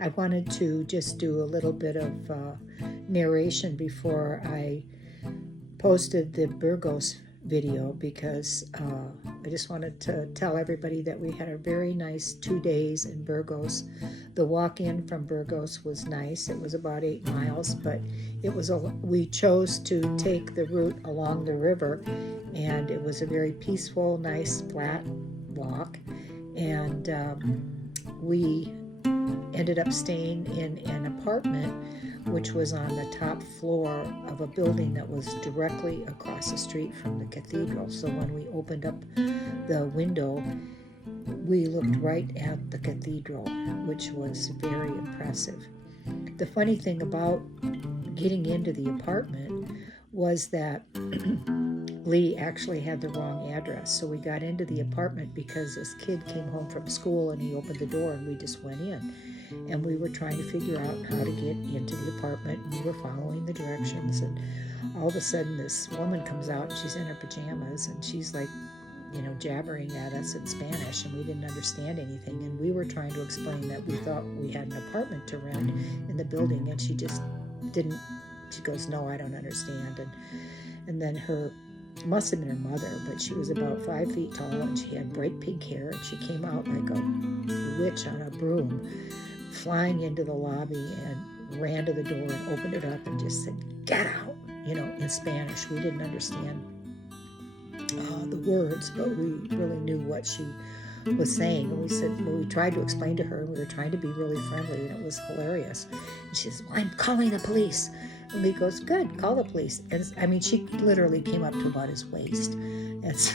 I wanted to just do a little bit of narration before I posted the Burgos video, because I just wanted to tell everybody that we had a very nice 2 days in Burgos. The walk-in from Burgos was nice. It was about 8 miles, but we chose to take the route along the river, and it was a very peaceful, nice, flat walk. And we ended up staying in an apartment which was on the top floor of a building that was directly across the street from the cathedral. So when we opened up the window, we looked right at the cathedral, which was very impressive. The funny thing about getting into the apartment was that Lee actually had the wrong address. So we got into the apartment because this kid came home from school and he opened the door and we just went in. And we were trying to figure out how to get into the apartment, and we were following the directions, and all of a sudden this woman comes out and she's in her pajamas and she's like, jabbering at us in Spanish, and we didn't understand anything, and we were trying to explain that we thought we had an apartment to rent in the building, and she just didn't. She goes, "No, I don't understand." And then must have been her mother, but she was about 5 feet tall and she had bright pink hair, and she came out like a witch on a broom, flying into the lobby, and ran to the door and opened it up and just said, "Get out," in Spanish. We didn't understand the words, but we really knew what she was saying. And we tried to explain to her, and we were trying to be really friendly, and it was hilarious. And she says, "Well, I'm calling the police." And Lee goes, "Good, call the police." And she literally came up to about his waist. And so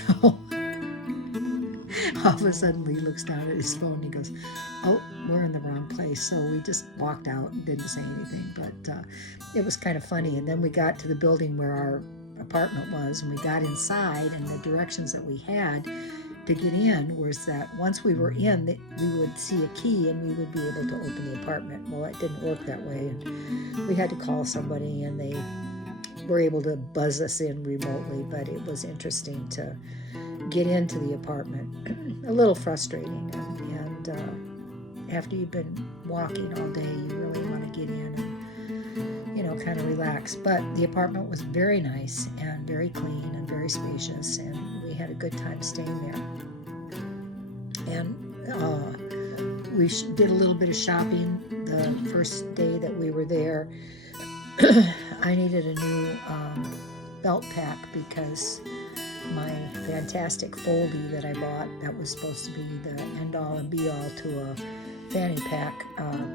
all of a sudden Lee looks down at his phone and he goes, "Oh, we're in the wrong place." So we just walked out and didn't say anything, but it was kind of funny. And then we got to the building where our apartment was, and we got inside, and the directions that we had to get in was that once we were in, we would see a key and we would be able to open the apartment. Well, it didn't work that way, and we had to call somebody, and they were able to buzz us in remotely, but it was interesting to get into the apartment. A little frustrating, and after you've been walking all day, you really want to get in and kind of relax. But the apartment was very nice and very clean and very spacious, and we had a good time staying there. And we did a little bit of shopping the first day that we were there. I needed a new belt pack because my fantastic foldy that I bought, that was supposed to be the end-all and be-all to a fanny pack,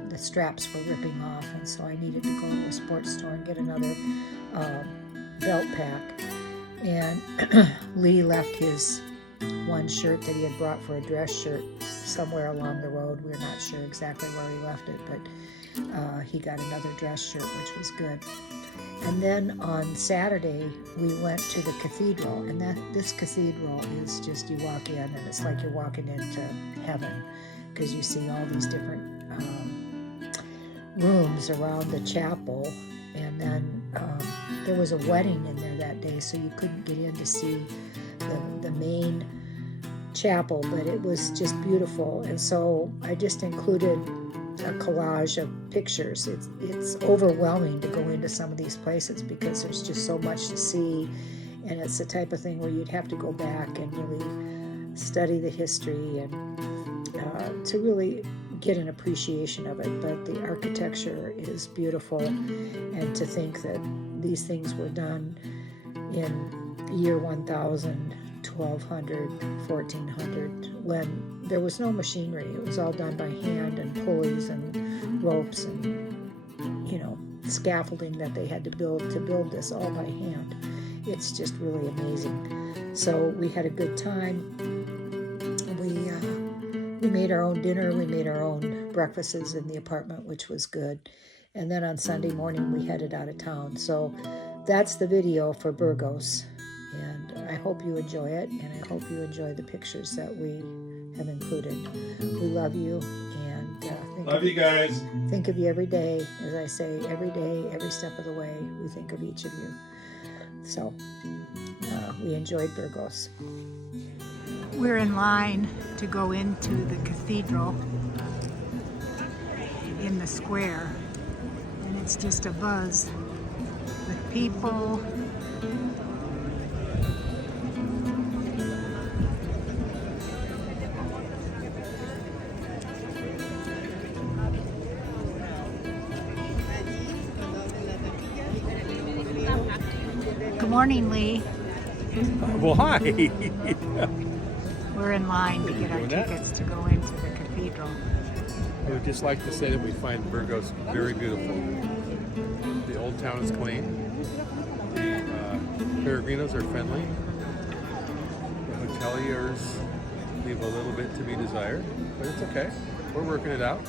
the straps were ripping off, and so I needed to go to a sports store and get another belt pack. And Lee left his one shirt that he had brought for a dress shirt somewhere along the road. We're not sure exactly where he left it, but he got another dress shirt, which was good. And then on Saturday, we went to the cathedral, and this cathedral is just, you walk in and it's like you're walking into heaven, because you see all these different rooms around the chapel. And then there was a wedding in there that day, so you couldn't get in to see the main chapel, but it was just beautiful. And so I just included a collage of pictures. It's overwhelming to go into some of these places because there's just so much to see, and it's the type of thing where you'd have to go back and really study the history and to really get an appreciation of it. But the architecture is beautiful, and to think that these things were done in year 1000, 1200, 1400, when there was no machinery. It was all done by hand, and pulleys and ropes and scaffolding that they had to build this all by hand. It's just really amazing. So we had a good time. We made our own dinner. We made our own breakfasts in the apartment, which was good. And then on Sunday morning, we headed out of town. So that's the video for Burgos. And I hope you enjoy it, and I hope you enjoy the pictures that we have included. We love you, and love you guys. Think of you every day. As I say, every day, every step of the way, we think of each of you. So we enjoyed Burgos. We're in line to go into the cathedral. in the square, and it's just a buzz with people. Good morning, Lee. Well, hi. We're in line to get our tickets to go into the cathedral. I would just like to say that we find Burgos very beautiful. The old town is clean. The Peregrinos are friendly. The hoteliers leave a little bit to be desired, but it's okay. We're working it out.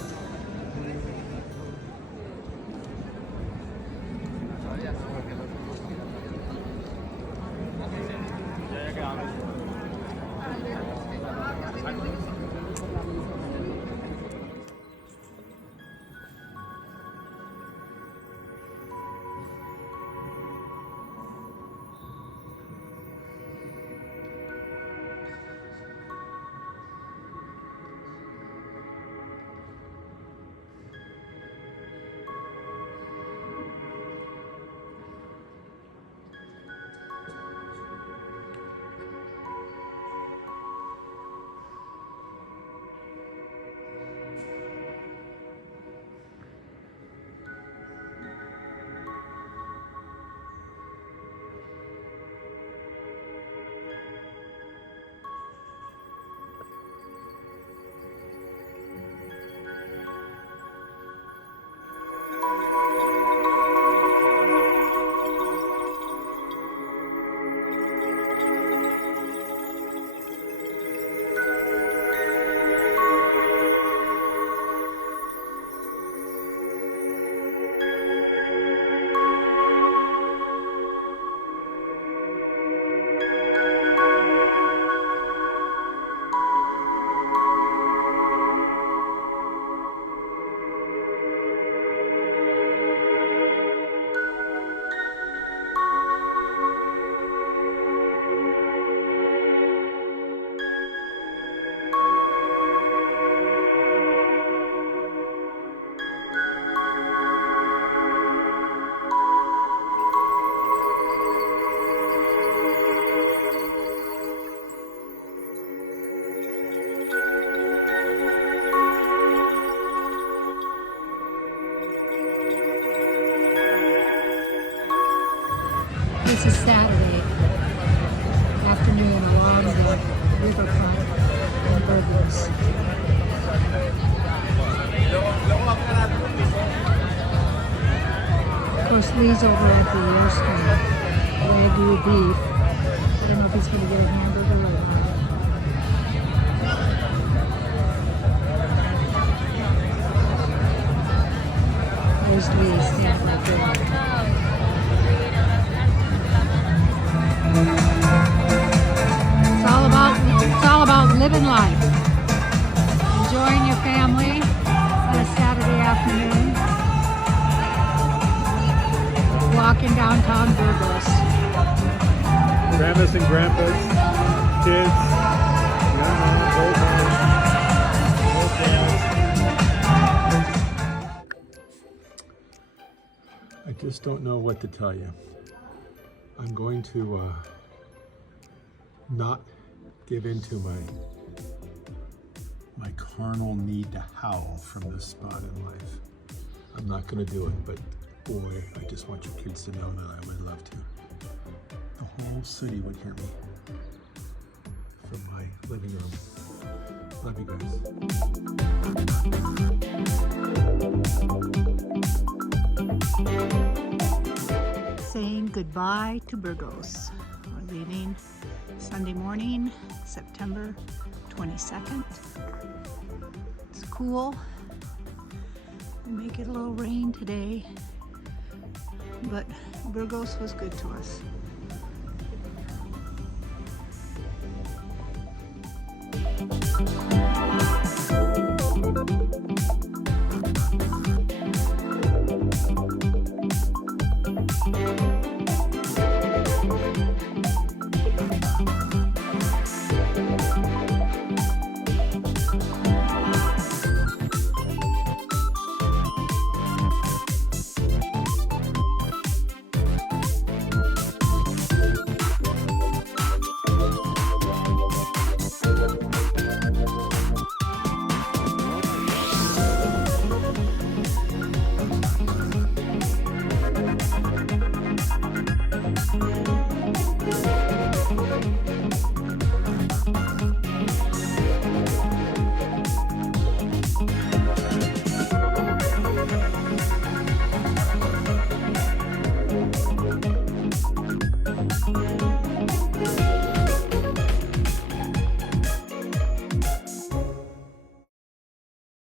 This is Saturday afternoon along the riverfront in Burgos. Of course, Lee's over at the Airstream Wagyu beef. I don't know if he's going to get a hamburger or not. There's Lee standing right there. It's all about living life, enjoying your family on a Saturday afternoon, walking downtown Burgos. Grandmas and grandpas, kids, I just don't know what to tell you. I'm going to not give in to my carnal need to howl from this spot in life. I'm not going to do it, but boy, I just want your kids to know that I would love to. The whole city would hear me from my living room. Love you guys. Saying goodbye to Burgos. We're leaving Sunday morning, September 22nd. It's cool. We may get a little rain today, but Burgos was good to us.